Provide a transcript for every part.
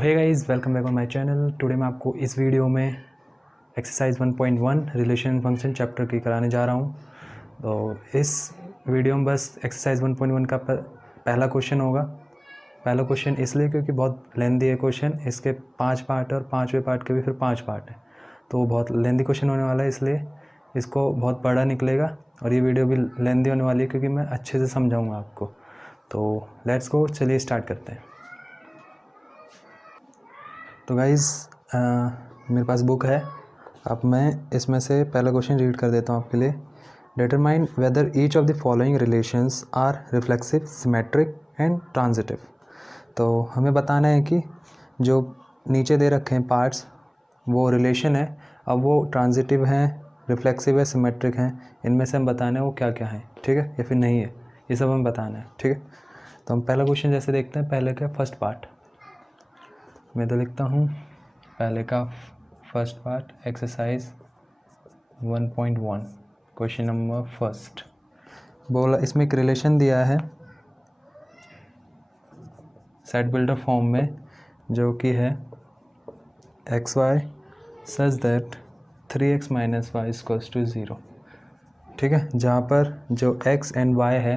Hey guys, welcome back on my channel. Today मैं आपको इस वीडियो में एक्सरसाइज 1.1 रिलेशन फंक्शन चैप्टर की कराने जा रहा हूँ। तो इस वीडियो में बस एक्सरसाइज 1.1 का पहला क्वेश्चन होगा। पहला क्वेश्चन इसलिए क्योंकि बहुत लेंदी है क्वेश्चन, इसके 5 पार्ट और 5वें पार्ट के भी फिर 5 पार्ट है, तो वो बहुत लेंदी क्वेश्चन होने वाला है, इसलिए इसको बहुत बड़ा निकलेगा और ये वीडियो भी लेंदी होने वाली है क्योंकि मैं अच्छे से समझाऊँगा आपको। तो लेट्स गो, चलिए स्टार्ट करते हैं। तो गाइज़ मेरे पास बुक है, अब मैं इसमें से पहला क्वेश्चन रीड कर देता हूँ आपके लिए। Determine whether each of the following relations are reflexive, symmetric and transitive. तो हमें बताना है कि जो नीचे दे रखे हैं पार्ट्स वो रिलेशन है, अब वो ट्रांजिटिव हैं, रिफ्लेक्सिव है, सिमेट्रिक हैं, इनमें से हम बताना है वो क्या क्या है, ठीक है, या फिर नहीं है, ये सब हमें बताना है, ठीक है। तो हम पहला क्वेश्चन जैसे देखते हैं, पहले का फर्स्ट पार्ट मैं तो लिखता हूँ, पहले का first part exercise 1.1 question number first. बोला इसमें एक रिलेशन दिया है सेट बिल्डर फॉर्म में, जो कि है x y such that 3x - y = 0, ठीक है, जहाँ पर जो x एंड y है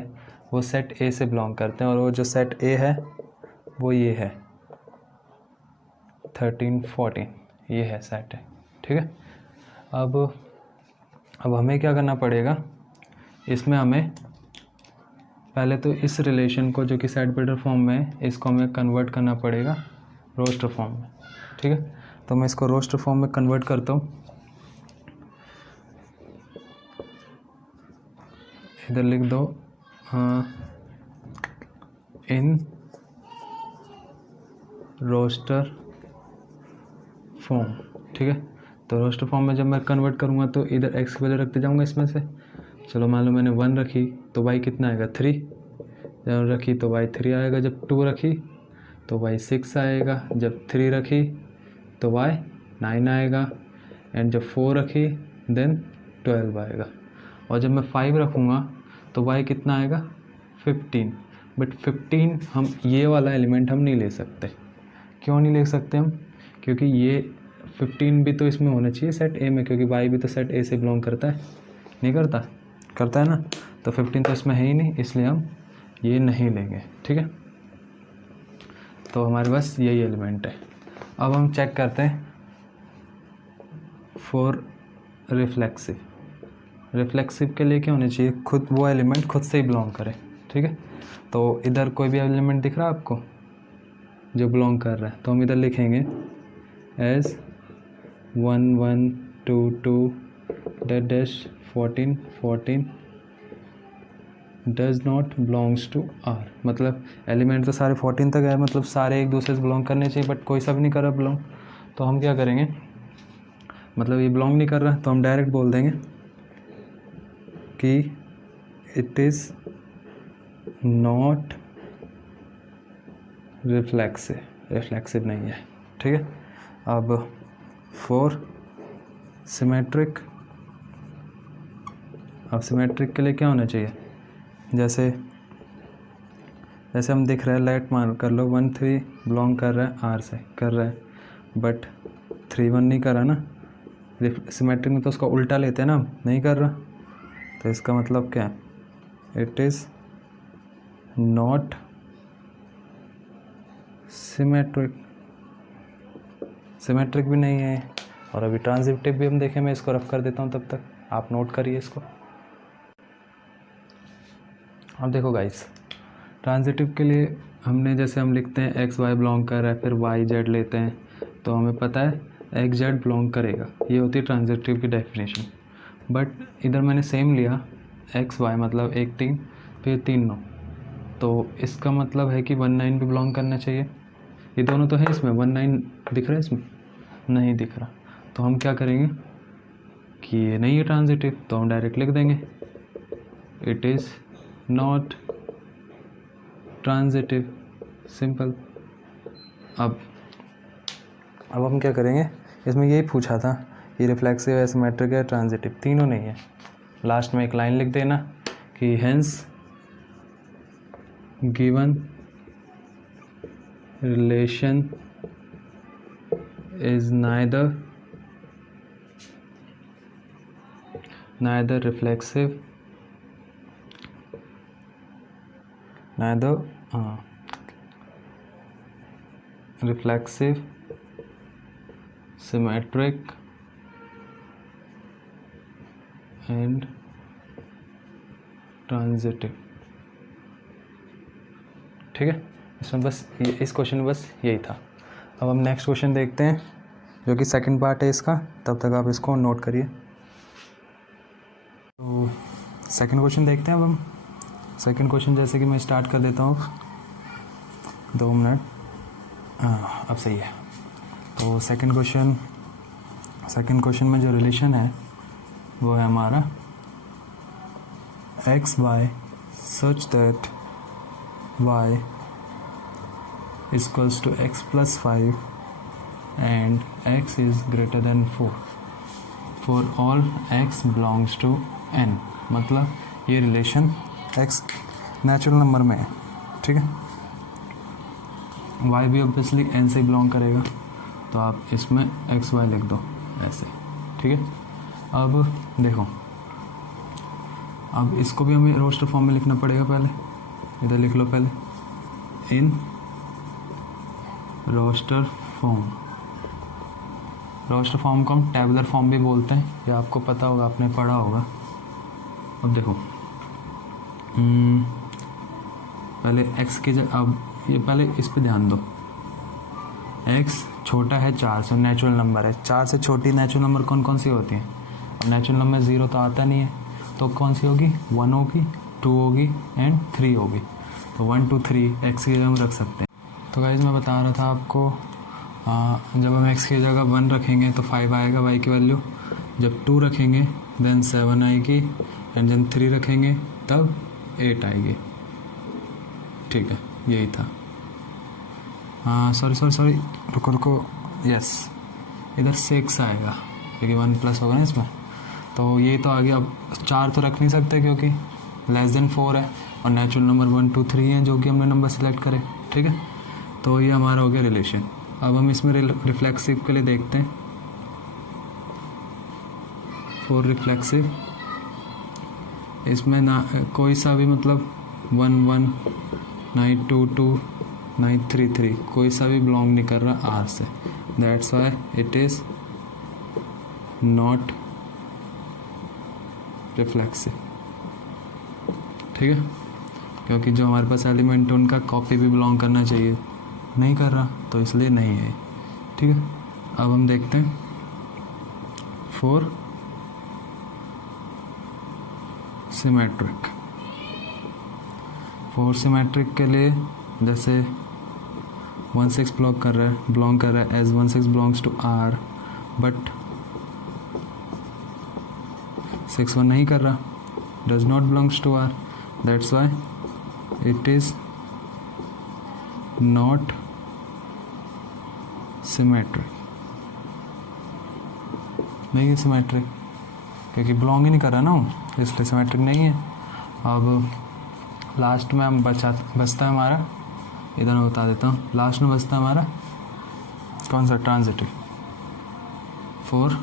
वो सेट ए से बिलोंग करते हैं और वो जो सेट ए है वो ये है 13, 14, ये है सेट है, ठीक है। अब हमें क्या करना पड़ेगा, इसमें हमें पहले तो इस रिलेशन को जो कि सेट बिल्डर फॉर्म में है इसको हमें कन्वर्ट करना पड़ेगा रोस्टर फॉर्म में, ठीक है। तो मैं इसको रोस्टर फॉर्म में कन्वर्ट करता हूँ। इधर लिख दो इन रोस्टर फॉर्म, ठीक है। तो रोस्टर फॉर्म में जब मैं कन्वर्ट करूँगा तो इधर x की वैल्यू रखते जाऊँगा इसमें से। चलो मान लो मैंने 1 रखी तो y कितना आएगा 3, जब रखी तो y 3 आएगा, जब 2 रखी तो y 6 आएगा, जब 3 रखी तो y 9 आएगा, एंड जब 4 रखी देन 12 आएगा, और जब मैं 5 रखूँगा तो y कितना आएगा 15। बट 15 हम ये वाला एलिमेंट हम नहीं ले सकते। क्यों नहीं ले सकते हम? क्योंकि ये 15 भी तो इसमें होना चाहिए सेट ए में, क्योंकि y भी तो सेट ए से बिलोंग करता है, नहीं करता? करता है ना। तो 15 तो इसमें है ही नहीं, इसलिए हम ये नहीं लेंगे, ठीक है। तो हमारे पास यही एलिमेंट है। अब हम चेक करते हैं फॉर रिफ्लेक्सिव। रिफ्लेक्सिव के लिए क्या होना चाहिए, खुद वो एलिमेंट खुद से ही बिलोंग करे, ठीक है। तो इधर कोई भी एलिमेंट दिख रहा है आपको जो बिलोंग कर रहा है, तो हम इधर लिखेंगे as 1 1 2 2 dash 14 14 does not belongs to R. मतलब एलिमेंट तो सारे 14 तक है, मतलब सारे एक दूसरे से बिलोंग करने चाहिए, बट कोई सा भी नहीं कर रहा बिलोंग। तो हम क्या करेंगे, मतलब ये बिलोंग नहीं कर रहा तो हम डायरेक्ट बोल देंगे कि it is not reflexive, reflexive नहीं है, ठीक है। अब फॉर सिमेट्रिक, अब सिमेट्रिक के लिए क्या होना चाहिए, जैसे हम दिख रहा है, लेट मान कर लो 1 3 बिलोंग कर रहा है आर से, कर रहा है, बट 3 1 नहीं कर रहा ना। सिमेट्रिक में तो उसका उल्टा लेते हैं ना, नहीं कर रहा, तो इसका मतलब क्या है, it is not symmetric, symmetric भी नहीं है। और अभी ट्रांजिटिव भी हम देखें, मैं इसको रफ कर देता हूँ, तब तक आप नोट करिए इसको। अब देखो गाइस, ट्रांजिटिव के लिए हमने जैसे हम लिखते हैं एक्स वाई बिलोंग कर रहा है, फिर वाई जेड लेते हैं, तो हमें पता है एक्स जेड बिलोंग करेगा, ये होती है ट्रांजिटिव की डेफिनेशन। बट इधर मैंने सेम लिया एक्स वाई, मतलब 1 3 फिर 3 9, तो इसका मतलब है कि 1 9 भी बिलोंग करना चाहिए। ये दोनों तो है इसमें, 1 9 दिख रहा है इसमें, नहीं दिख रहा, तो हम क्या करेंगे कि ये नहीं है ट्रांजिटिव, तो हम डायरेक्ट लिख देंगे it is not transitive, simple. अब हम क्या करेंगे, इसमें यही पूछा था कि रिफ्लेक्सिव है, सिमेट्रिक है, ट्रांजिटिव, तीनों नहीं है। लास्ट में एक लाइन लिख देना कि hence given relation is neither reflexive reflexive, symmetric and transitive. ठीक है, इसमें बस इस क्वेश्चन में बस यही था। अब हम नेक्स्ट क्वेश्चन देखते हैं जो कि सेकंड पार्ट है इसका, तब तक आप इसको नोट करिए। तो सेकंड क्वेश्चन देखते हैं। अब हम सेकंड क्वेश्चन जैसे कि मैं स्टार्ट कर देता हूँ, 2 मिनट। अब सही है। तो सेकंड क्वेश्चन में जो रिलेशन है वो है हमारा x y such that y is equals to x plus 5 and x is greater than 4 for all x belongs to n। मतलब ये रिलेशन x नेचुरल नंबर में है। ठीक है, y भी ऑब्वियसली n से बिलोंग करेगा, तो आप इसमें x y लिख दो ऐसे। ठीक है, अब देखो, अब इसको भी हमें रोस्टर फॉर्म में लिखना पड़ेगा। पहले इधर लिख लो, पहले इन रोस्टर फॉर्म को हम टेबुलर फॉर्म भी बोलते हैं, ये आपको पता होगा, आपने पढ़ा होगा। अब देखो, पहले x की जगह, अब ये पहले इस पे ध्यान दो, x छोटा है 4 से, नेचुरल नंबर है। 4 से छोटी नेचुरल नंबर कौन कौन सी होती हैं? अब नेचुरल नंबर 0 तो आता नहीं है, तो कौन सी होगी? 1 होगी, 2 होगी एंड 3 होगी। तो 1 2 3 x की जगह हम रख सकते हैं। तो गाइस मैं बता रहा था आपको, जब हम x की जगह 1 रखेंगे तो 5 आएगा y की वैल्यू, जब 2 रखेंगे देन 7 आएगी, एंड जब 3 रखेंगे तब 8 आएगी। ठीक है, यही था। सॉरी रुको, यस, इधर 6 आएगा क्योंकि 1 प्लस होगा ना इसमें, तो ये तो आ गया। अब 4 तो रख नहीं सकते क्योंकि लेस देन 4 है, और नेचुरल नंबर 1 2 3 है जो कि हमने नंबर सेलेक्ट करे। ठीक है, तो ये हमारा हो गया रिलेशन। अब हम इसमें रिफ्लेक्सिव के लिए देखते हैं। फॉर रिफ्लेक्सिव, इसमें ना कोई सा भी, मतलब 1 1 9 2 2 9 3 3 कोई सा भी बिलोंग नहीं कर रहा R से, that's why it is not reflexive. ठीक है, क्योंकि जो हमारे पास एलिमेंट है उनका कॉपी भी बिलोंग करना चाहिए, नहीं कर रहा, तो इसलिए नहीं है। ठीक है, अब हम देखते हैं फॉर सिमेट्रिक। फॉर सिमेट्रिक के लिए जैसे 1 6 बिलोंग कर रहा है as 1 6 belongs to R, but 6 1 नहीं कर रहा, does not belongs to R, that's why it is not symmetric. नहीं है सिमेट्रिक क्योंकि बिलोंग ही नहीं कर रहा ना, इसलिए सिमेट्रिक नहीं है। अब लास्ट में हम बचता है हमारा, इधर मैं बता देता हूँ, लास्ट में बचता है हमारा कौन सा? ट्रांजिटिव। फॉर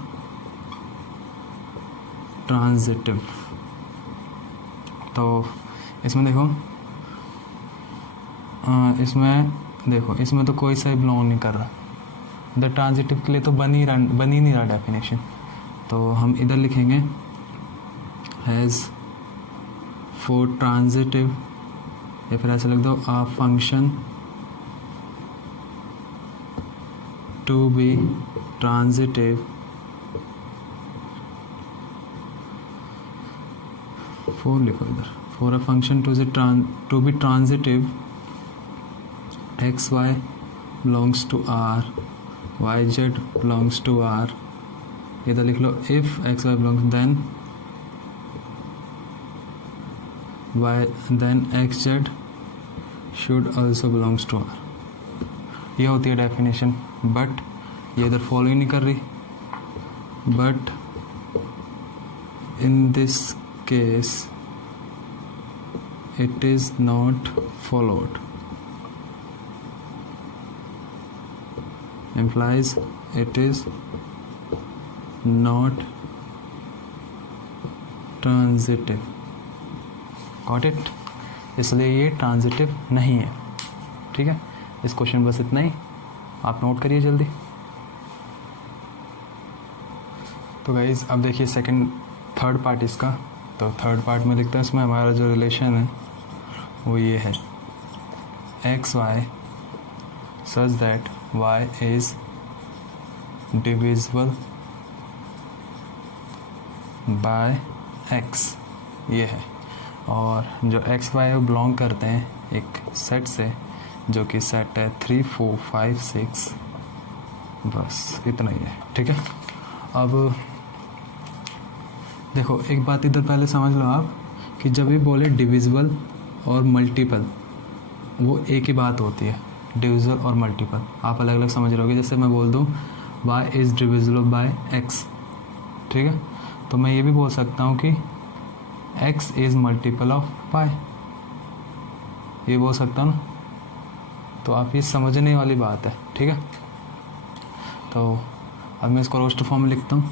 ट्रांजिटिव, तो इसमें देखो, इसमें तो कोई सा बिलोंग नहीं कर रहा। इधर ट्रांजिटिव के लिए तो बन ही नहीं रहा डेफिनेशन, तो हम इधर लिखेंगे हैज़ फॉर ट्रांजिटिव, या फिर ऐसे लिख दो a function to be transitive for, लिखो इधर, for a function to be transitive X Y belongs to R, Y Z belongs to R। इधर लिख लो if X Y belongs then X Z should also belongs to R। ये होती है definition, but ये इधर फॉलो ही नहीं कर रही। But in this case it is not followed। implies it is not transitive. Got it? इसलिए ये ट्रांजिटिव नहीं है. ठीक है, इस क्वेश्चन बस इतना ही, आप नोट करिए जल्दी. तो गाइज अब देखिए थर्ड पार्ट इसका. तो थर्ड पार्ट में लिखते हैं, इसमें हमारा जो रिलेशन है वो ये है, x y such that y is divisible by x, ये है. और जो एक्स वाई वो बिलोंग करते हैं एक सेट से, जो कि सेट है 3 4 5 6. बस इतना ही है. ठीक है, अब देखो एक बात इधर पहले समझ लो आप, कि जब भी बोले डिविजिबल और मल्टीपल, वो एक ही बात होती है. डिविजिबल और मल्टीपल आप अलग अलग समझ रहे होगे. जैसे मैं बोल दूँ y is divisible by x, ठीक है, तो मैं ये भी बोल सकता हूँ कि x is multiple of y, ये बोल सकता हूँ ना. तो आप ये समझने वाली बात है. ठीक है, तो अब मैं इसको रोस्टर फॉर्म में लिखता हूँ.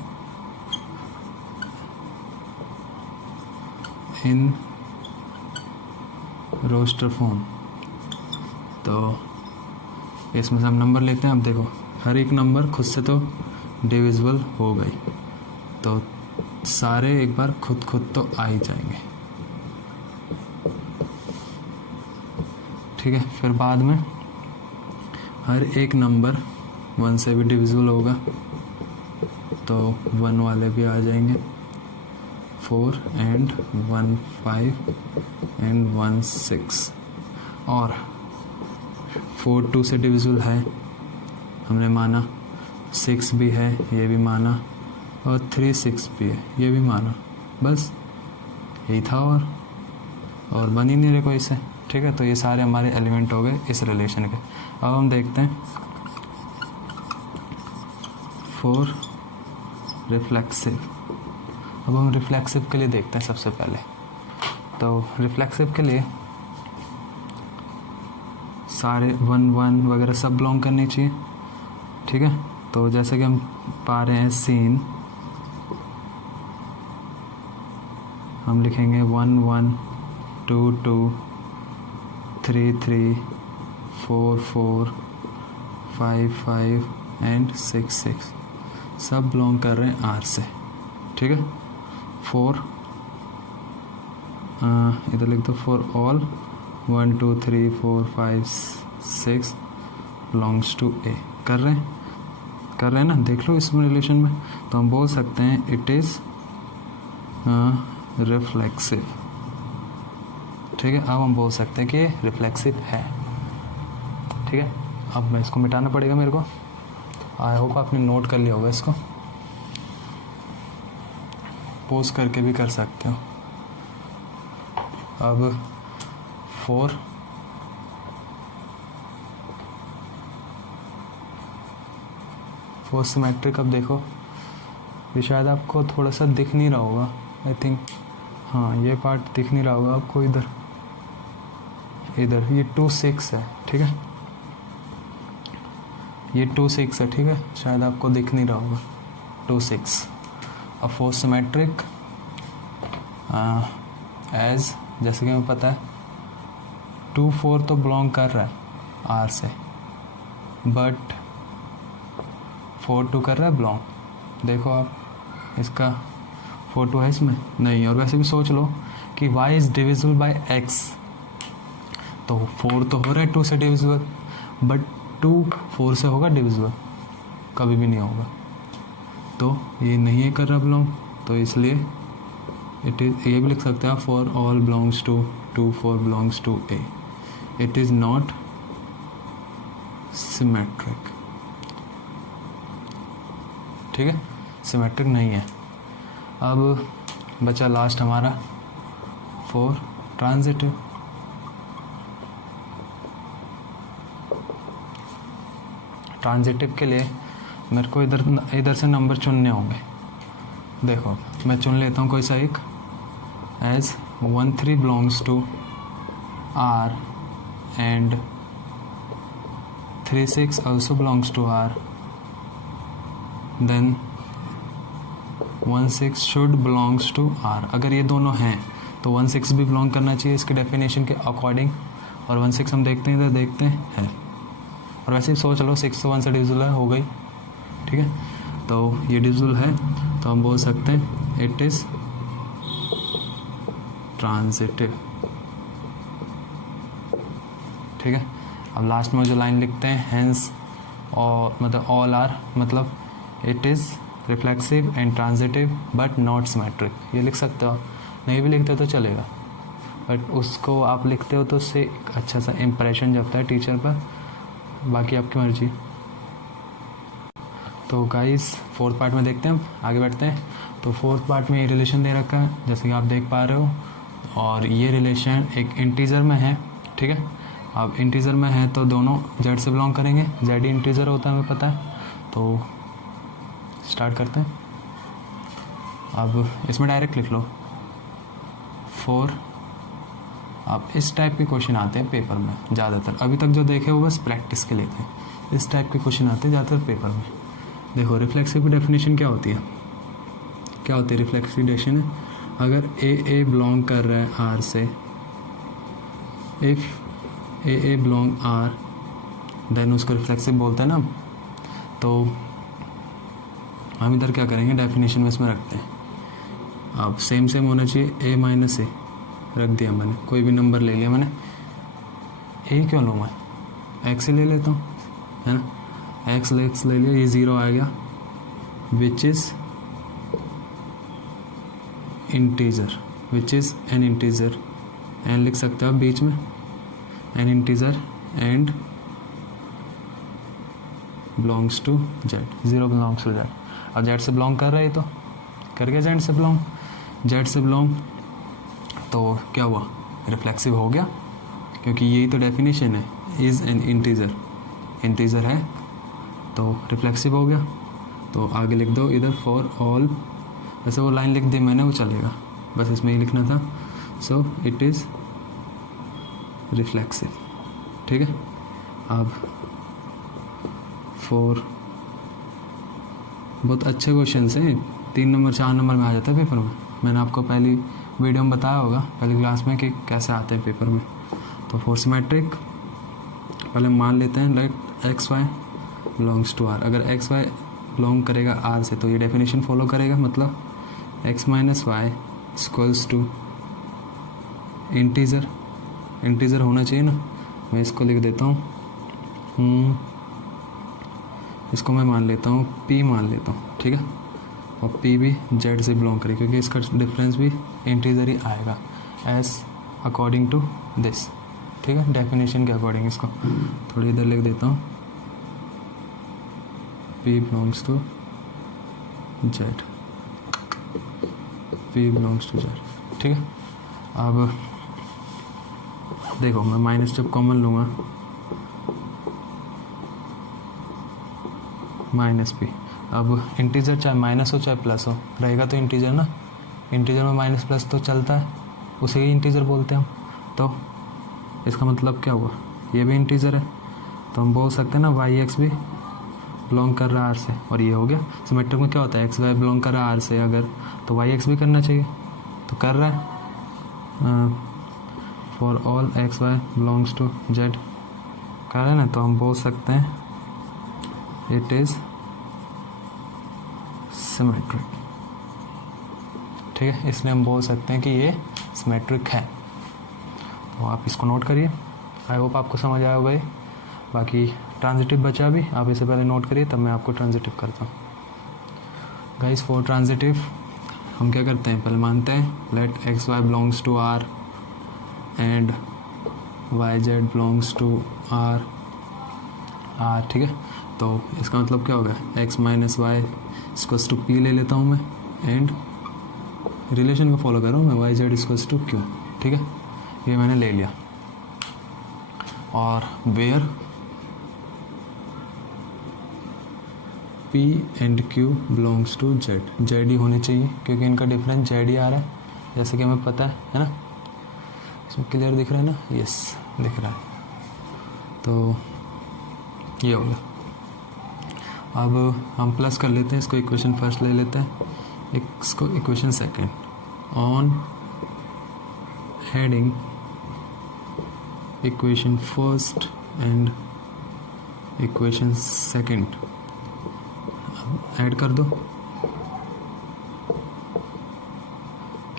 इन रोस्टर फॉर्म, तो इसमें से हम नंबर लेते हैं. अब देखो हर एक नंबर खुद से तो डिविजिबल हो गई, तो सारे एक बार खुद तो आ ही जाएंगे. ठीक है, फिर बाद में हर एक नंबर 1 से भी डिविजिबल होगा, तो 1 वाले भी आ जाएंगे. 4 and 1 5 and 1 6. और 4 2 से डिविजिबल है, हमने माना. 6 भी है, ये भी माना. और 3 6 भी है, ये भी माना. बस यही था, और बन ही नहीं रहे कोई से. ठीक है, तो ये सारे हमारे एलिमेंट हो गए इस रिलेशन के. अब हम देखते हैं 4 रिफ्लेक्सिव. अब हम रिफ्लेक्सिव के लिए देखते हैं सबसे पहले. तो रिफ्लेक्सिव के लिए सारे 1 1 वगैरह सब बिलोंग करने चाहिए. ठीक है, तो जैसे कि हम पा रहे हैं सीन, हम लिखेंगे 1 1 2 2 3 3 4 4 5 5 एंड 6 6. सब बिलोंग कर रहे हैं आर से. ठीक है, 4 इधर लिख दो, 4 ऑल 1 2 3 4 5 6 बिलोंग्स टू ए. कर रहे हैं ना, देख लो इसमें रिलेशन में. तो हम बोल सकते हैं इट इज़ रिफ्लेक्सिव. ठीक है, अब हम बोल सकते हैं कि रिफ्लेक्सिव है. ठीक है, अब मैं इसको मिटाना पड़ेगा मेरे को. आई होप आपने नोट कर लिया होगा इसको. पोज करके भी कर सकते हो. अब 4 सिमेट्रिक. अब देखो ये शायद आपको थोड़ा सा दिख नहीं रहा होगा, आई थिंक. हाँ, ये पार्ट दिख नहीं रहा होगा आपको. इधर ये 2 6 है. ठीक है, ये 2 6 है. ठीक है, शायद आपको दिख नहीं रहा होगा 2 6. अब 4 सिमेट्रिक एज, जैसे कि हमें पता है 2 4 तो बिलोंग कर रहा है आर से, बट 4 2 कर रहा है बिलोंग. देखो आप, इसका 4 2 है इसमें नहीं. और वैसे भी सोच लो कि y is divisible by x, तो 4 तो हो रहा है 2 से डिविजिबल, बट 2 4 से होगा डिविजिबल? कभी भी नहीं होगा. तो ये नहीं है कर रहा बिलोंग, तो इसलिए इट इज़, ये भी लिख सकते हैं आप, for all belongs to 2 4 belongs to A. It is not symmetric. ठीक है, सिमेट्रिक नहीं है. अब बचा लास्ट हमारा 4 ट्रांजिटिव. ट्रांजिटिव के लिए मेरे को इधर से नंबर चुनने होंगे. देखो मैं चुन लेता हूँ कोई सा एक, as 1 3 belongs to R and 3 6 also belongs to R then 1/6 should belongs to R. अगर ये दोनों हैं तो 1/6 भी बिलोंग करना चाहिए इसके डेफिनेशन के अकॉर्डिंग, और 1/6 हम देखते हैं, इधर देखते हैं है, और वैसे ही सोच लो 6 तो 1 से डिविजिबल है, हो गई, ठीक है। तो ये डिविजिबल है तो हम बोल सकते हैं इट इज़ ट्रांजिटिव, ठीक है। अब लास्ट में जो लाइन लिखते हैं हेंस, और मतलब ऑल आर, मतलब it is reflexive and transitive but not symmetric, ये लिख सकते हो। नहीं भी लिखते तो चलेगा, बट उसको आप लिखते हो तो उससे एक अच्छा सा इम्प्रेशन जमता है टीचर पर, बाकी आपकी मर्जी। तो गाइस 4th पार्ट में देखते हैं, हम आगे बढ़ते हैं। तो 4th पार्ट में ये रिलेशन दे रखा है जैसे कि आप देख पा रहे हो, और ये रिलेशन एक इंटीजर में है, ठीक है। अब इंटीजर में है तो दोनों जेड से बिलोंग करेंगे, जेड ही इंटीजर होता है हमें पता है। तो स्टार्ट करते हैं। अब इसमें डायरेक्ट लिख लो 4। अब इस टाइप के क्वेश्चन आते हैं पेपर में ज़्यादातर, अभी तक जो देखे वो बस प्रैक्टिस के लिए थे। इस टाइप के क्वेश्चन आते हैं ज़्यादातर पेपर में। देखो रिफ्लेक्सिव की डेफिनेशन क्या होती है, क्या होती है रिफ्लेक्सिव डेफिनेशन है, अगर ए बिलोंग कर रहा है आर से, if A belong R then उसको रिफ्लेक्सिव बोलते हैं ना। तो हम इधर क्या करेंगे, डेफिनेशन में इसमें रखते हैं। अब सेम होना चाहिए, ए माइनस ए रख दिया मैंने, कोई भी नंबर ले लिया मैंने, ए क्यों लूँ मैं, एक्स ही ले लेता हूँ, है ना। एक्स ले लिया, ये 0 आ गया, which is integer, which is an integer, n लिख सकते हो आप बीच में, n integer and belongs to Z, 0 belongs to Z. अब जेड से बिलोंग कर रहे हैं तो कर गया, जेड से बिलोंग, जेड से बिलोंग, तो क्या हुआ, रिफ्लेक्सिव हो गया, क्योंकि यही तो डेफिनेशन है, इज़ एन इंटीजर, इंटीजर है तो रिफ्लेक्सिव हो गया। तो आगे लिख दो इधर फॉर ऑल, वैसे वो लाइन लिख दी मैंने, वो चलेगा, बस इसमें ही लिखना था। सो इट इज़ रिफ्लेक्सिव, ठीक है। अब 4 बहुत अच्छे क्वेश्चन हैं, 3 नंबर 4 नंबर में आ जाता है पेपर में। मैंने आपको पहली वीडियो में बताया होगा पहली क्लास में कि कैसे आते हैं पेपर में। तो 4 सिमेट्रिक, पहले मान लेते हैं let x Y belongs to R. अगर एक्स वाई बिलोंग करेगा आर से तो ये डेफिनेशन फॉलो करेगा, मतलब x minus y equals to integer, integer होना चाहिए ना। मैं इसको लिख देता हूँ, इसको मैं मान लेता हूँ p मान लेता हूँ, ठीक है। और p भी z से बिलोंग करेगा क्योंकि इसका डिफरेंस भी इंटीजर ही आएगा एज अकॉर्डिंग टू दिस, ठीक है, डेफिनेशन के अकॉर्डिंग। इसको थोड़ी इधर लिख देता हूँ, p belongs to z, p belongs to z, ठीक है। अब देखो मैं माइनस जब कॉमन लूँगा, माइनस p, अब इंटीजर चाहे माइनस हो चाहे प्लस हो रहेगा तो इंटीजर ना, इंटीजर में माइनस प्लस तो चलता है, उसे ही इंटीजर बोलते हैं हम। तो इसका मतलब क्या हुआ, ये भी इंटीजर है तो हम बोल सकते हैं ना वाई एक्स भी बिलोंग कर रहा है आर से, और ये हो गया। सिमेट्रिक में क्या होता है, एक्स वाई बिलोंग कर रहा है आर से अगर, तो वाई एक्स भी करना चाहिए, तो कर रहा है। For all x Y belongs to Z कर रहा है ना, तो हम बोल सकते हैं इट इज़ सिमेट्रिक, ठीक है। इसलिए हम बोल सकते हैं कि ये सिमेट्रिक है। तो आप इसको नोट करिए, आई होप आपको समझ आया होगा ये। बाकी ट्रांजिटिव बचा भी, आप इसे पहले नोट करिए तब मैं आपको ट्रांजिटिव करता हूँ। गाइस फॉर ट्रांजिटिव हम क्या करते हैं, पहले मानते हैं let x Y belongs to R and y Z belongs to R, ठीक है। तो इसका मतलब क्या होगा, x minus y equals to p ले लेता हूँ मैं, एंड रिलेशन को फॉलो कर रहा हूँ मैं, Y Z equals to Q, ठीक है। ये मैंने ले लिया, और where P and Q belongs to Z, Z ही होने चाहिए क्योंकि इनका डिफरेंस जेड ही आ रहा है जैसे कि हमें पता है ना। इसमें क्लियर दिख रहा है ना, यस दिख रहा है। तो ये हो गया। अब हम प्लस कर लेते हैं, इसको इक्वेशन फर्स्ट ले लेते हैं, इसको equation second. On adding equation first and equation second add कर दो।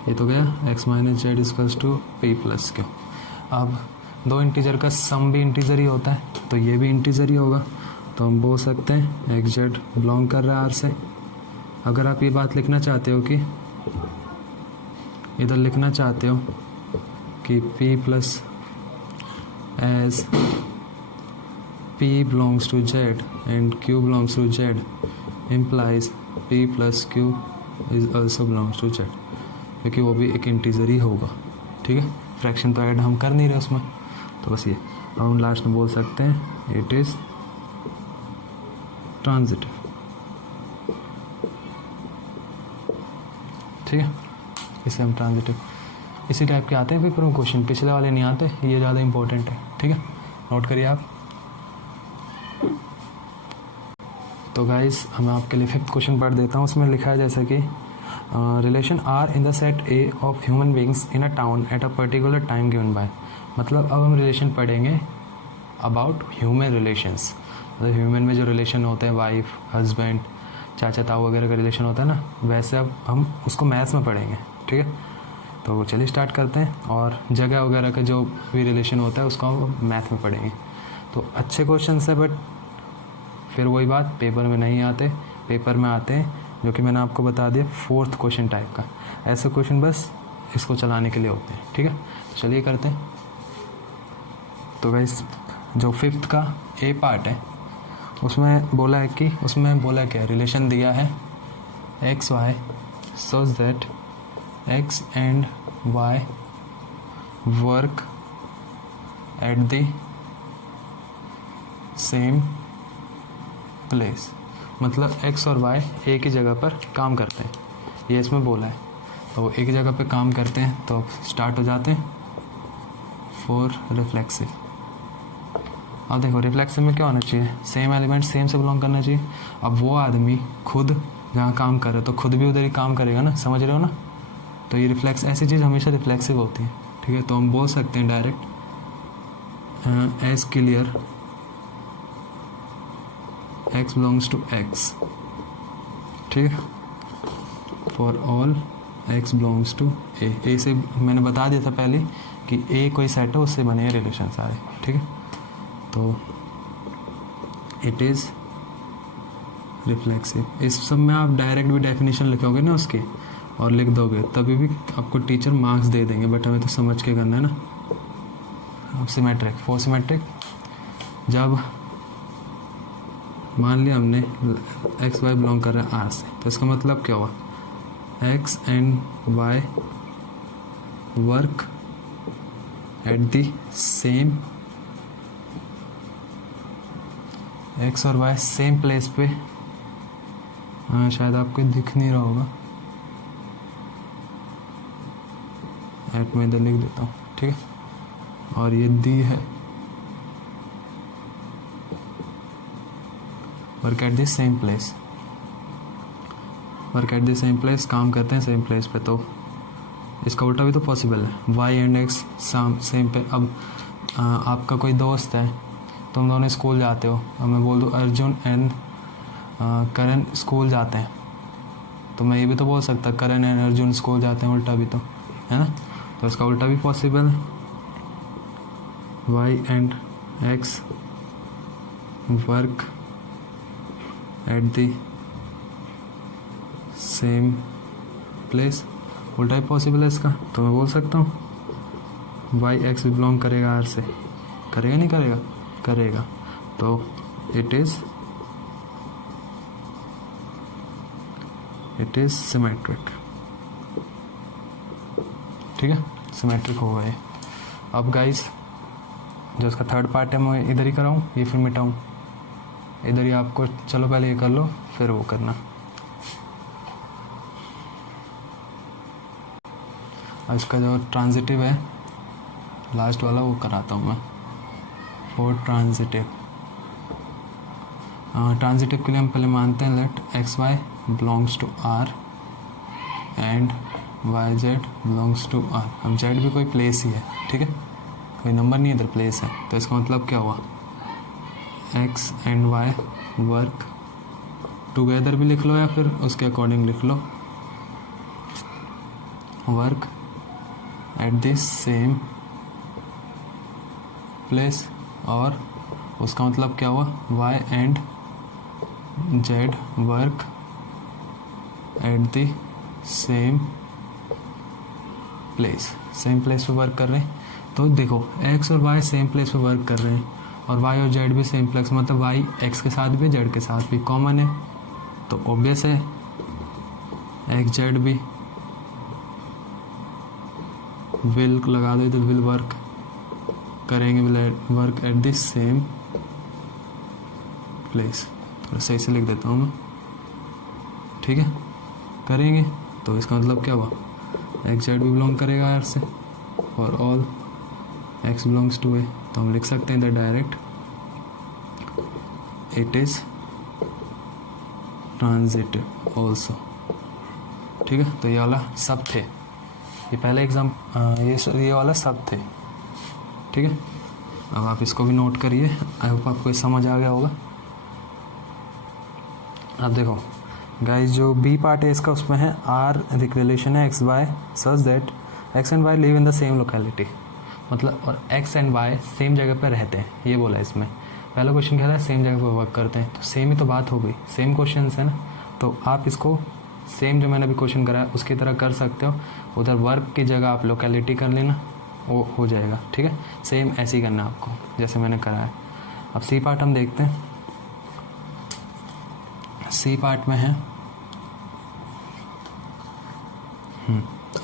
ये तो गया x minus Z equals to p plus q. अब दो इंटीजर का सम भी इंटीजर ही होता है, तो ये भी इंटीजर ही होगा, तो हम बोल सकते हैं एक्स जेड बिलोंग कर रहा है आर से। अगर आप ये बात लिखना चाहते हो कि इधर लिखना चाहते हो कि p plus as p belongs to z and q belongs to z implies p plus q is also belongs to z, क्योंकि वो भी एक इंटीजर ही होगा। ठीक है, फ्रैक्शन तो ऐड हम कर नहीं रहे उसमें, तो बस ये अब हम लास्ट में बोल सकते हैं इट इज़ ट्रांजिटिव। ठीक है, इसे हम ट्रांजिटिव इसी टाइप के आते हैं पेपर में क्वेश्चन, पिछले वाले नहीं आते, ये ज़्यादा इंपॉर्टेंट है। ठीक है, नोट करिए आप। तो गाइस मैं आपके लिए 5th क्वेश्चन पढ़ देता हूँ। उसमें लिखा है जैसा कि relation R in the set A of human beings in a town at a particular time given by. मतलब अब हम रिलेशन पढ़ेंगे अबाउट ह्यूमन रिलेशंस, मतलब ह्यूमन में जो रिलेशन होते हैं, वाइफ हस्बैंड चाचा ताऊ वगैरह का रिलेशन होता है ना, वैसे अब हम उसको मैथ्स में पढ़ेंगे। ठीक है, तो चलिए स्टार्ट करते हैं। और जगह वगैरह का जो भी रिलेशन होता है उसको हम मैथ में पढ़ेंगे। तो अच्छे क्वेश्चन है, बट फिर वही बात, पेपर में नहीं आते, पेपर में आते हैं जो कि मैंने आपको बता दिया 4th क्वेश्चन टाइप का। ऐसे क्वेश्चन बस इसको चलाने के लिए होते हैं। ठीक है, तो चलिए करते हैं। तो गाइस जो 5th का ए पार्ट है उसमें बोला है कि उसमें बोला क्या, रिलेशन दिया है x y such that x and Y work at the same place. मतलब x और y एक ही जगह पर काम करते हैं, ये इसमें बोला है। तो एक ही जगह पर काम करते हैं, तो स्टार्ट हो जाते हैं फॉर रिफ्लेक्सिव। अब देखो रिफ्लेक्सिव में क्या होना चाहिए, सेम एलिमेंट सेम से बिलोंग करना चाहिए। अब वो आदमी खुद जहाँ काम कर रहा है तो खुद भी उधर ही काम करेगा ना, समझ रहे हो ना। तो ये रिफ्लेक्स ऐसी चीज़ हमेशा रिफ्लेक्सिव होती है। ठीक है, तो हम बोल सकते हैं direct as clear x belongs to x। ठीक है, फॉर ऑल x belongs to a। a से मैंने बता दिया था पहले कि a कोई सेट है, उससे बने रिलेशन सारे। ठीक है, तो इट इज़ रिफ्लेक्सिव। इस सब में आप डायरेक्ट भी डेफिनेशन लिखोगे ना उसकी और लिख दोगे, तभी भी आपको टीचर मार्क्स दे देंगे, बट हमें तो समझ के करना है ना। अब सिमेट्रिक, फॉर सिमेट्रिक जब मान लिया हमने एक्स वाई बिलोंग कर रहा है आर से, तो इसका मतलब क्या हुआ, x and Y work at the same, x और वाई सेम प्लेस पे। हाँ शायद आपको दिख नहीं रहा होगा, एट में इधर लिख देता हूँ। ठीक है, और ये दी है work at the same place, work at the same place, काम करते हैं सेम प्लेस पे। तो इसका उल्टा भी तो पॉसिबल है, वाई एंड एक्स सेम पे। अब आपका कोई दोस्त है, तुम दोनों स्कूल जाते हो, अब मैं बोल दूँ अर्जुन एंड करण स्कूल जाते हैं, तो मैं ये भी तो बोल सकता करण एंड अर्जुन स्कूल जाते हैं, उल्टा भी तो है ना। तो इसका उल्टा भी पॉसिबल है, y and x work at the same place, उल्टा ही पॉसिबल है इसका। तो मैं बोल सकता हूँ वाई एक्स भी बिलोंग करेगा आर से, करेगा नहीं करेगा, करेगा। तो इट इज सिमेट्रिक। ठीक है, सिमेट्रिक होगा ये। अब गाइस जो इसका 3rd पार्ट है मैं इधर ही कराऊँ, ये फिर मिटाऊँ इधर ही आपको, चलो पहले ये कर लो फिर वो करना। इसका जो ट्रांजिटिव है लास्ट वाला वो कराता हूँ मैं, फॉर ट्रांजिटिव। ट्रांजिटिव के लिए हम पहले मानते हैं let x Y belongs to R and y Z belongs to R. अब जेड भी कोई प्लेस ही है, ठीक है, कोई नंबर नहीं है इधर, प्लेस है। तो इसका मतलब क्या हुआ, x and Y work together भी लिख लो या फिर उसके अकॉर्डिंग लिख लो, work at this same place. और उसका मतलब क्या हुआ, y and z work at the same place, same place पे वर्क कर रहे हैं। तो देखो x और y सेम प्लेस पे वर्क कर रहे हैं और y और z भी सेम प्लेस, मतलब y x के साथ भी z के साथ भी कॉमन है, तो ऑब्वियस है x z भी विल लगा दो, तो विल वर्क करेंगे, will work at this same place. थोड़ा सही से लिख देता हूँ मैं, ठीक है, करेंगे। तो इसका मतलब क्या हुआ, एक्स जेड भी बिलोंग करेगा आर से और ऑल एक्स बिलोंग्स टू ए। तो हम लिख सकते हैं इधर direct it is transitive also, ठीक है। तो ये वाला सब थे, ये पहले एग्जाम ये वाला सब थे, ठीक है। अब आप इसको भी नोट करिए, आई होप आपको ये समझ आ गया होगा। अब देखो गाइस, जो बी पार्ट है इसका, उसमें है आर रिलेशन है x y such that x and y live in the same locality, मतलब और एक्स एंड वाई सेम जगह पर रहते हैं, ये बोला है इसमें। पहला क्वेश्चन क्या था, सेम जगह पर वर्क करते हैं, तो सेम ही तो बात हो गई, सेम क्वेश्चन है ना। तो आप इसको सेम जो मैंने अभी क्वेश्चन कराया उसकी तरह कर सकते हो, उधर वर्क की जगह आप लोकेलिटी कर लेना, वो हो जाएगा, ठीक है। सेम ऐसे ही करना आपको जैसे मैंने कराया। अब सी पार्ट हम देखते हैं। सी पार्ट में है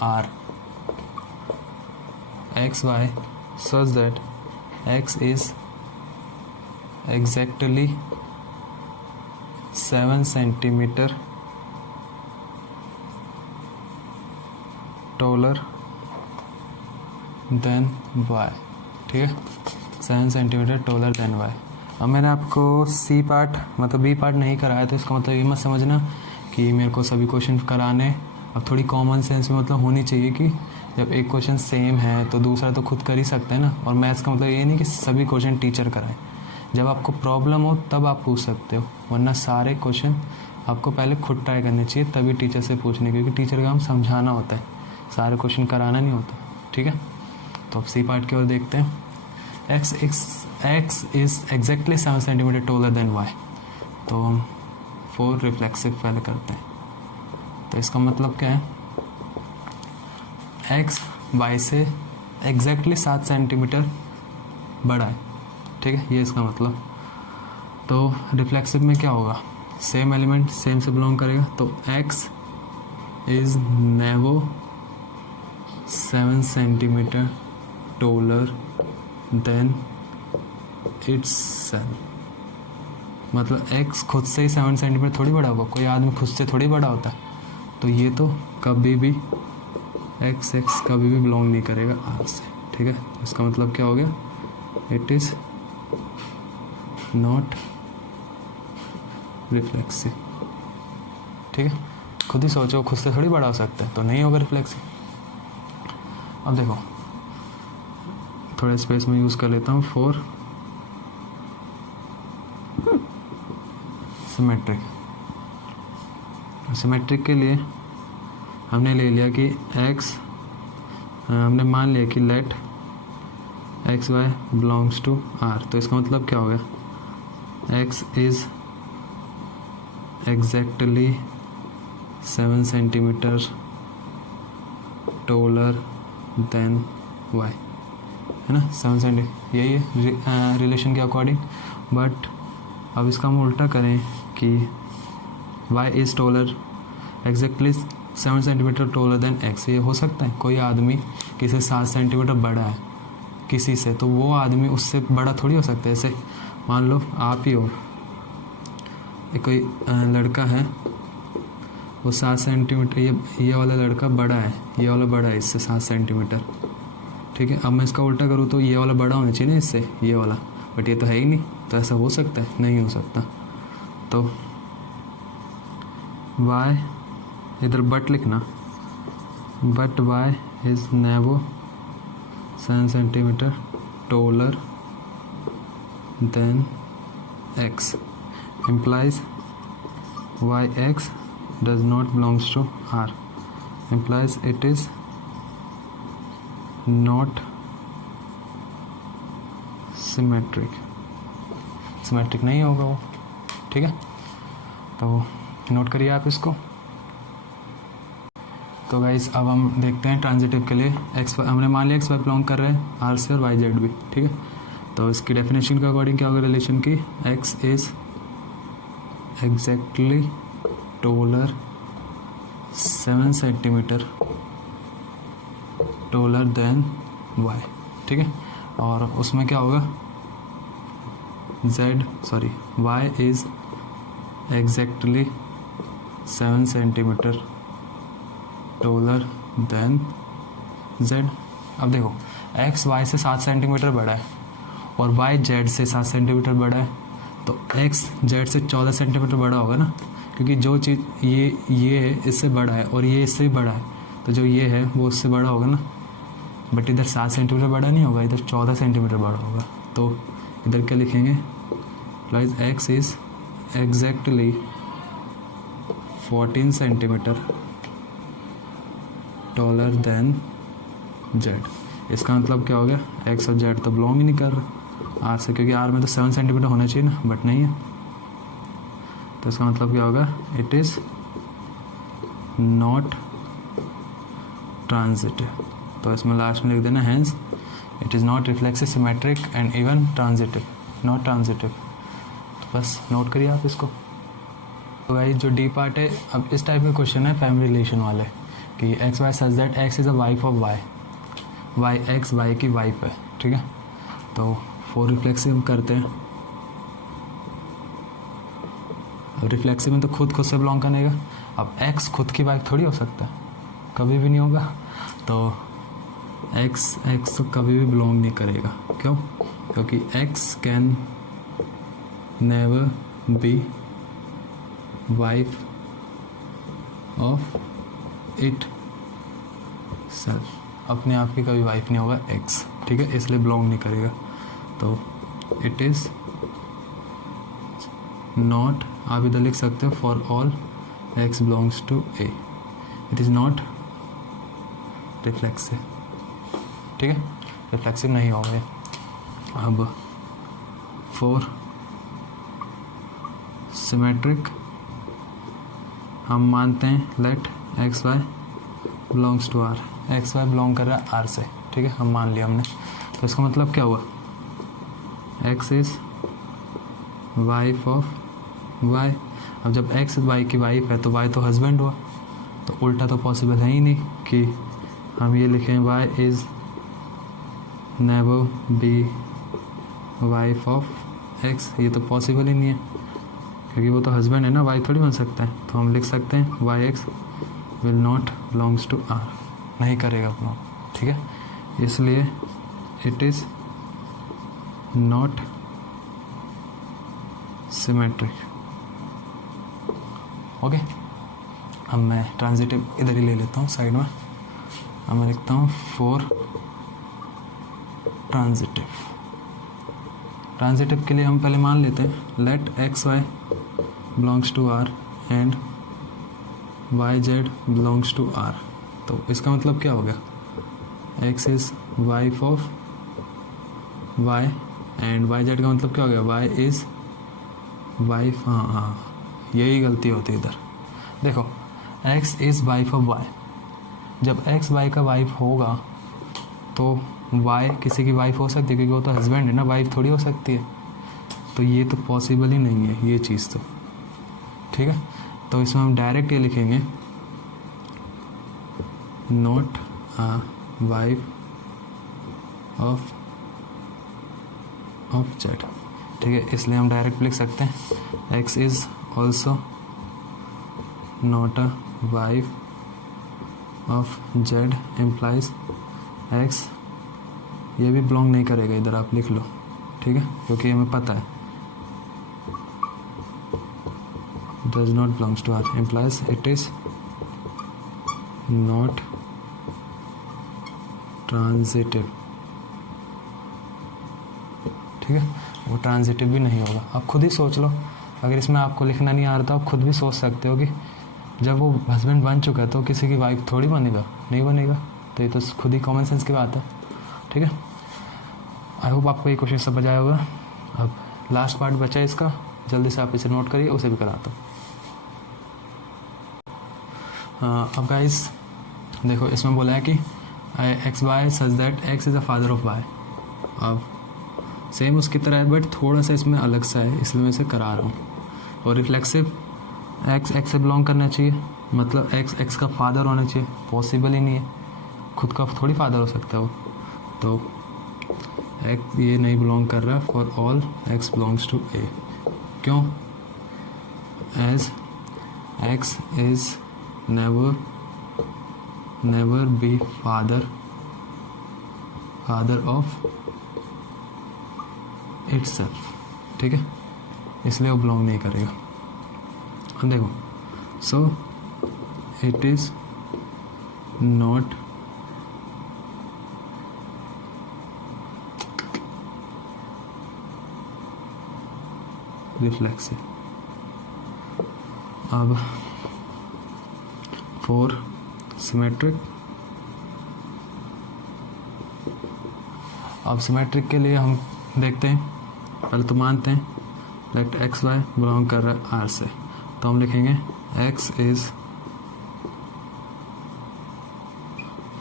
R x y such that x is exactly 7 centimetre taller than Y, ठीक है, 7 सेंटीमीटर टॉलर देन वाई। अब मैंने आपको सी पार्ट मतलब बी पार्ट नहीं कराया, तो इसका मतलब ये मत समझना कि मेरे को सभी क्वेश्चन कराने। अब थोड़ी कॉमन सेंस में मतलब होनी चाहिए कि जब एक क्वेश्चन सेम है तो दूसरा तो खुद कर ही सकते हैं ना। और मैथ्स का मतलब ये नहीं कि सभी क्वेश्चन टीचर कराएं, जब आपको प्रॉब्लम हो तब आप पूछ सकते हो, वरना सारे क्वेश्चन आपको पहले खुद ट्राई करने चाहिए तभी टीचर से पूछने, क्योंकि टीचर का काम समझाना होता है, सारे क्वेश्चन कराना नहीं होता, ठीक है। तो अब सी पार्ट की ओर देखते हैं। x is exactly 7 centimetre taller than y, तो हम 4 रिफ्लेक्सिव पहले करते हैं। तो इसका मतलब क्या है, x y से एग्जैक्टली 7 सेंटीमीटर बड़ा है, ठीक है, ये इसका मतलब। तो रिफ्लेक्सिव में क्या होगा, सेम एलिमेंट सेम से बिलोंग करेगा, तो x is never 7 centimetre taller than itself, मतलब x खुद से ही 7 सेंटीमीटर थोड़ी बड़ा होगा, कोई आदमी खुद से थोड़ी बड़ा होता है। तो ये तो कभी भी x कभी भी बिलोंग नहीं करेगा r से, ठीक है। इसका मतलब क्या हो गया, इट इज़ नॉट रिफ्लेक्सिव, ठीक है। खुद ही सोचो, खुद से थोड़ी बड़ा हो सकता है, तो नहीं होगा रिफ्लेक्सिव। अब देखो थोड़ा स्पेस में यूज़ कर लेता हूँ 4 सिमेट्रिक के लिए हमने ले लिया कि x, हमने मान लिया कि let x Y belongs to R. तो इसका मतलब क्या हो गया, x is exactly 7 centimetre taller than y, है ना, 7 सेंटीमीटर, यही है रिलेशन के अकॉर्डिंग। बट अब इसका हम उल्टा करें कि y is taller exactly 7 centimetre taller then x, ये हो सकता है कोई आदमी किसी 7 सेंटीमीटर बड़ा है किसी से, तो वो आदमी उससे बड़ा थोड़ी हो सकता है। जैसे मान लो आप ही हो, कोई लड़का है वो 7 सेंटीमीटर, ये वाला लड़का बड़ा है, ये वाला बड़ा है इससे 7 सेंटीमीटर, ठीक है। अब मैं इसका उल्टा करूँ तो ये वाला बड़ा होना चाहिए ना इससे, ये वाला, बट ये तो है ही नहीं, तो ऐसा हो सकता है, नहीं हो सकता। तो y इधर बट लिखना, but y is never 7 centimeter taller than x implies yx does not belongs to R, implies it is not symmetric, symmetric नहीं होगा वो, ठीक है। तो नोट करिए आप इसको। तो गाइस अब हम देखते हैं ट्रांजिटिव के लिए एक्स, हमने मान लिया एक्स वाई बिलोंग कर रहे हैं आर से और वाई जेड भी, ठीक है। तो इसकी डेफिनेशन के अकॉर्डिंग क्या होगा रिलेशन की, X is exactly taller 7 centimeter taller than Y, ठीक है। और उसमें क्या होगा, y is exactly 7 centimeter taller than z। अब देखो x y से 7 सेंटीमीटर बड़ा है और y z से 7 सेंटीमीटर बड़ा है, तो x z से 14 सेंटीमीटर बड़ा होगा ना, क्योंकि जो चीज़ ये है इससे बड़ा है और ये इससे भी बड़ा है, तो जो ये है वो उससे बड़ा होगा ना। बट इधर 7 सेंटीमीटर बड़ा नहीं होगा, इधर 14 सेंटीमीटर बड़ा होगा। तो इधर क्या लिखेंगे, plus x is exactly 14 centimetre taller then Z. इसका मतलब क्या हो गया, एक्स और जेड तो बिलोंग ही नहीं कर रहा आर से, क्योंकि आर में तो 7 सेंटीमीटर होना चाहिए ना, बट नहीं है। तो इसका मतलब क्या होगा, इट इज़ नॉट ट्रांजिटिव। तो इसमें लास्ट में लिख देना hence it is not reflexive symmetric and even transitive, not transitive. तो बस नोट करिए आप इसको। तो भाई जो डी पार्ट है, अब इस टाइप के क्वेश्चन है फैमिली रिलेशन वाले कि x y such that x is a wife of y, y x y की वाइफ है, ठीक है। तो फोर रिफ्लेक्सिव हम करते हैं। अब रिफ्लेक्सिव में तो खुद से बिलोंग करेगा। अब एक्स खुद की वाइफ थोड़ी हो सकता है, कभी भी नहीं होगा। तो एक्स तो कभी भी बिलोंग नहीं करेगा, क्यों, क्योंकि x can never be wife of it self, अपने आप की कभी वाइफ नहीं होगा एक्स, ठीक है, इसलिए बिलोंग नहीं करेगा। तो इट इज़ नॉट, आप इधर लिख सकते हो for all x belongs to A, it is not reflexive, ठीक है, रिफ्लेक्सिव नहीं होगा। अब फोर सिमेट्रिक हम मानते हैं let x Y belongs to R, x y belong कर रहा है आर से, ठीक है, हम मान लिया हमने। तो इसका मतलब क्या हुआ, x is wife of y. अब जब एक्स वाई की वाइफ है तो वाई तो हस्बैंड हुआ, तो उल्टा तो पॉसिबल है ही नहीं कि हम ये लिखें y is never be wife of x, ये तो पॉसिबल ही नहीं है, क्योंकि वो तो हस्बैंड है ना, वाई थोड़ी बन सकता है। तो हम लिख सकते हैं y x will not belongs to R, नहीं करेगा बिलोंग, ठीक है, इसलिए it is not symmetric. Okay, अब मैं ट्रांजिटिव इधर ही ले लेता हूँ साइड में। अब मैं लिखता हूँ फोर ट्रांजिटिव। ट्रांजिटिव के लिए हम पहले मान लेते हैं let x Y belongs to R and y Z belongs to R. तो इसका मतलब क्या हो गया, x is wife of y and y z का मतलब क्या हो गया, वाई इज वाइफ, हाँ यही गलती होती है इधर। देखो x is wife of y, जब एक्स वाई का वाइफ होगा तो वाई किसी की वाइफ हो सकती है, क्योंकि वो तो हस्बैंड है ना, वाइफ थोड़ी हो सकती है। तो ये तो पॉसिबल ही नहीं है ये चीज़ तो, ठीक है। तो इसमें हम डायरेक्ट ये लिखेंगे not a wife of Z, ठीक है, इसलिए हम डायरेक्ट लिख सकते हैं x is also not a wife of Z implies x, ये भी बिलोंग नहीं करेगा, इधर आप लिख लो, ठीक है, क्योंकि हमें पता है does not belongs to R implies it is not transitive। ठीक है, वो ट्रांजिटिव भी नहीं होगा। आप खुद ही सोच लो, अगर इसमें आपको लिखना नहीं आ रहा तो आप खुद भी सोच सकते हो कि जब वो हस्बैंड बन चुका है तो किसी की वाइफ थोड़ी बनेगा, नहीं बनेगा। तो ये तो खुद ही कॉमन सेंस की बात है। ठीक है, आई होप आपको ये क्वेश्चन समझ आया होगा। अब लास्ट पार्ट बचा है इसका, जल्दी से आप इसे नोट करिए, उसे भी कराता हूँ। अब गाइस देखो, इसमें बोला है कि x y such that x is a father of y. अब सेम उसकी तरह है, बट थोड़ा सा इसमें अलग सा है, इसलिए मैं इसे करा रहा हूँ। और रिफ्लेक्सिव एक्स एक्स से बिलोंग करना चाहिए, मतलब एक्स एक्स का फादर होना चाहिए, पॉसिबल ही नहीं है, खुद का थोड़ी फादर हो सकता है वो। तो एक्स ये नहीं बिलोंग कर रहा, for all x belongs to A. क्यों? As X is never be father of itself. ठीक है, इसलिए वो बिलोंग नहीं करेगा। अब देखो, so it is not reflexive. अब फॉर सिमेट्रिक, अब सिमेट्रिक के लिए हम देखते हैं, पहले तो मानते हैं लेट एक्स वाई बिलोंग कर रहा है आर से, तो हम लिखेंगे x is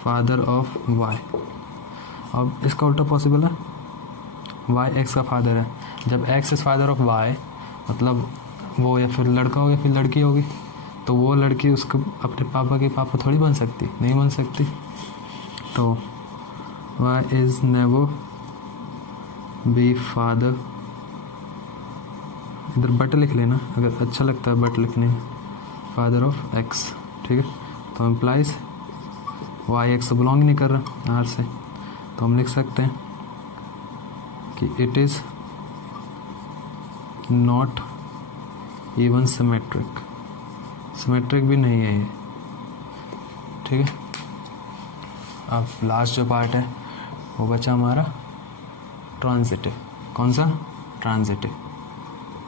father of y. अब इसका उल्टा पॉसिबल है, वाई एक्स का फादर है। जब x is father of y मतलब वो या फिर लड़का हो या फिर लड़की होगी, तो वो लड़की उसको अपने पापा की पापा थोड़ी बन सकती, नहीं बन सकती। तो y is never be father, इधर बट लिख लेना अगर अच्छा लगता है बट लिखने में, फादर ऑफ एक्स। ठीक है, तो इम्प्लाइज वाई एक्स से बिलोंग नहीं कर रहा आर से, तो हम लिख सकते हैं कि it is not even symmetric, symmetric भी नहीं है ये। ठीक है, अब लास्ट जो पार्ट है वो बचा हमारा ट्रांजिटिव। कौन सा? ट्रांजिटिव।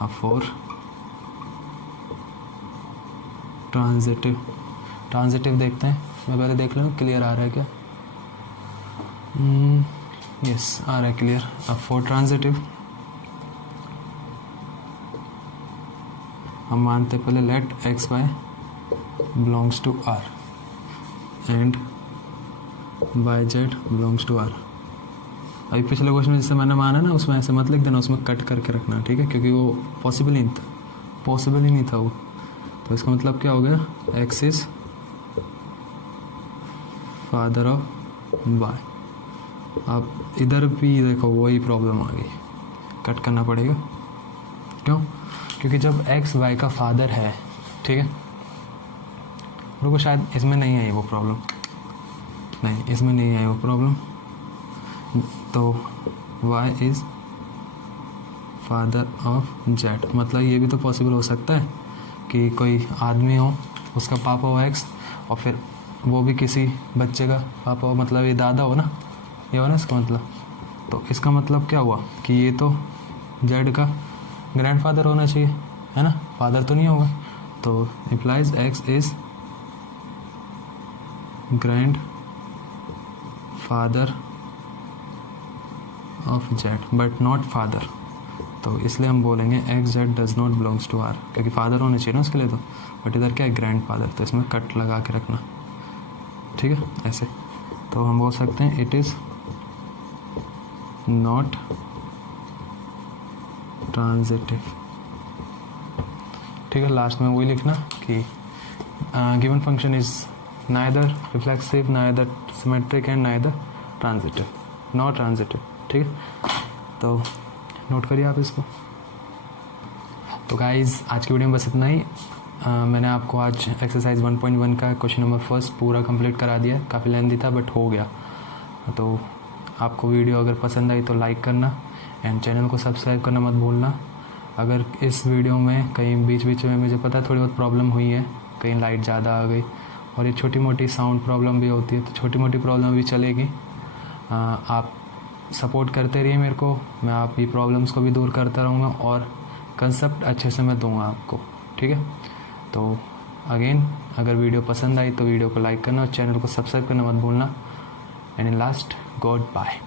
अब फॉर ट्रांजिटिव देखते हैं, मैं पहले देख लूँ क्लियर आ रहा है क्या। यस आ रहा है क्लियर। अब फॉर ट्रांजिटिव हम मानते पहले let x Y belongs to R and y Z belongs to R. अभी पिछले क्वेश्चन में जिससे मैंने माना ना, उसमें ऐसे मत लिख देना, उसमें कट करके रखना। ठीक है, क्योंकि वो पॉसिबल ही नहीं था वो। तो इसका मतलब क्या हो गया, x is father of y. अब इधर भी देखो वही प्रॉब्लम आ गई, कट करना पड़ेगा। क्यों? क्योंकि जब एक्स वाई का फादर है, ठीक है, रुको शायद इसमें नहीं आई वो प्रॉब्लम, नहीं इसमें नहीं आई वो प्रॉब्लम। तो y is father of Z, मतलब ये भी तो पॉसिबल हो सकता है कि कोई आदमी हो, उसका पापा हो एक्स, और फिर वो भी किसी बच्चे का पापा हो, मतलब ये दादा हो ना, ये हो ना इसका मतलब। तो इसका मतलब क्या हुआ कि ये तो जेड का ग्रैंडफादर होना चाहिए, है ना, फादर तो नहीं होगा। तो implies x is grand father of z but not father. तो इसलिए हम बोलेंगे x z does not belongs to R, क्योंकि फादर होना चाहिए ना उसके लिए तो, बट इधर क्या है ग्रैंड फादर, तो इसमें कट लगा के रखना। ठीक है, ऐसे तो हम बोल सकते हैं इट इज़ नॉट ट्रांजिटिव। ठीक है, लास्ट में वही लिखना कि given function is neither reflexive, neither symmetric and neither transitive, not transitive. ठीक है, तो नोट करिए आप इसको। तो गाइज आज की वीडियो में बस इतना ही। मैंने आपको आज एक्सरसाइज 1.1 का क्वेश्चन नंबर फर्स्ट पूरा कंप्लीट करा दिया। काफ़ी लेंथी था बट हो गया। तो आपको वीडियो अगर पसंद आई तो लाइक करना एंड चैनल को सब्सक्राइब करना मत भूलना। अगर इस वीडियो में कहीं बीच बीच में मुझे पता है थोड़ी बहुत प्रॉब्लम हुई है, कहीं लाइट ज़्यादा आ गई और ये छोटी मोटी साउंड प्रॉब्लम भी होती है, तो छोटी मोटी प्रॉब्लम भी चलेगी। आप सपोर्ट करते रहिए मेरे को, मैं आपकी प्रॉब्लम्स को भी दूर करता रहूँगा और कंसेप्ट अच्छे से मैं दूँगा आपको, ठीक है। तो अगेन अगर वीडियो पसंद आई तो वीडियो को लाइक करना और चैनल को सब्सक्राइब करना मत भूलना। And in last, God bye.